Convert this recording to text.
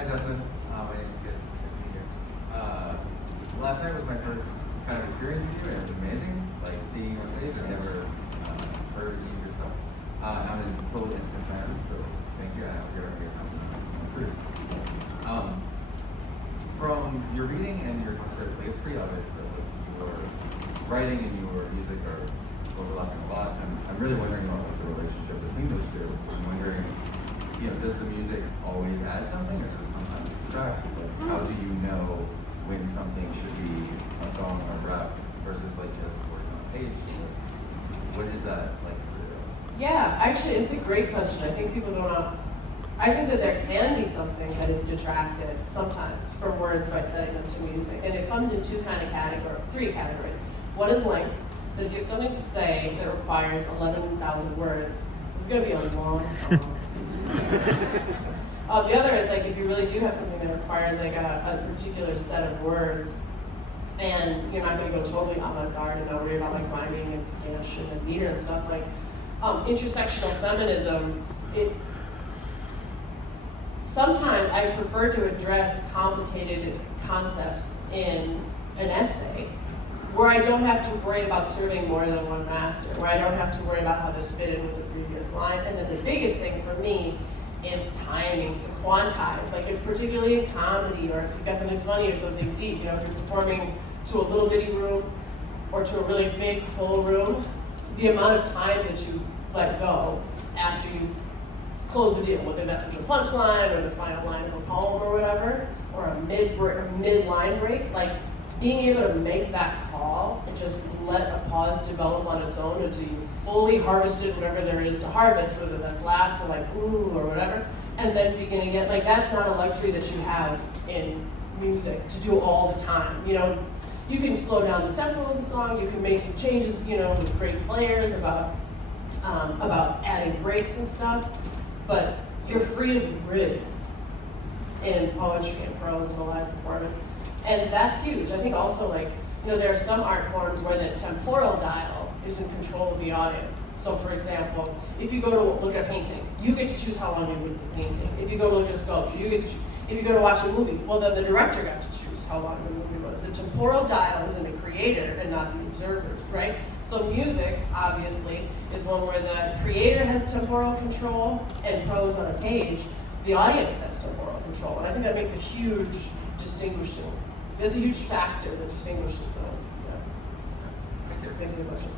Hi, Dessa. My name's Kit. Nice to meet you. Last night was my first kind of experience with you, and it was amazing. Like seeing you on stage, I've never heard any of your stuff. I'm a total instant fan, so thank you. I hope you're having a good time on Cruise. From your reading and your concert, like, it's pretty obvious that like, your writing and your music are overlapping a lot. And I'm really wondering about like, the relationship between those two. I'm wondering, does the music always add something, or does it sometimes subtract? Like, how do you know when something should be a song or rap versus like just words on a page? What is that like for you? Yeah, actually, it's a great question. I think people don't know. I think that there can be something that is detracted sometimes from words by setting them to music. And it comes in three categories. One is length, that if you have something to say that requires 11,000 words, it's going to be a long song. The other is like if you really do have something that requires like a particular set of words, and you're not going to go totally avant-garde and not worry about like rhyming and scansion and meter and stuff, like intersectional feminism, sometimes I prefer to address complicated concepts in an essay where I don't have to worry about serving more than one master, where I don't have to worry about how this fit in with the previous line. And then the biggest thing for me is timing, to quantize. Like if particularly in comedy, or if you've got something funny or something deep, if you're performing to a little bitty room or to a really big full room, the amount of time that you let go after you've closed the deal, whether that's a punchline or the final line of a poem or whatever, or a mid-line break, like being able to make that call and just let a pause develop on its own until you fully harvested whatever there is to harvest, whether that's laughs or like ooh or whatever, and then begin again. Like that's not a luxury that you have in music to do all the time. You can slow down the tempo of the song, you can make some changes, with great players about adding breaks and stuff, but you're free of grid in poetry and prose and a live performance. And that's huge. I think also there are some art forms where the temporal dial is in control of the audience. So for example, if you go to look at a painting, you get to choose how long you look at the painting. If you go to look at a sculpture, you get to choose. If you go to watch a movie, well then the director got to choose how long the movie was. The temporal dial is in the creator and not the observers, right? So music, obviously, is one where the creator has temporal control, and prose on a page, the audience has temporal control. And I think that makes a huge distinguishing. That's a huge factor that distinguishes those. Yeah. Thanks for the question.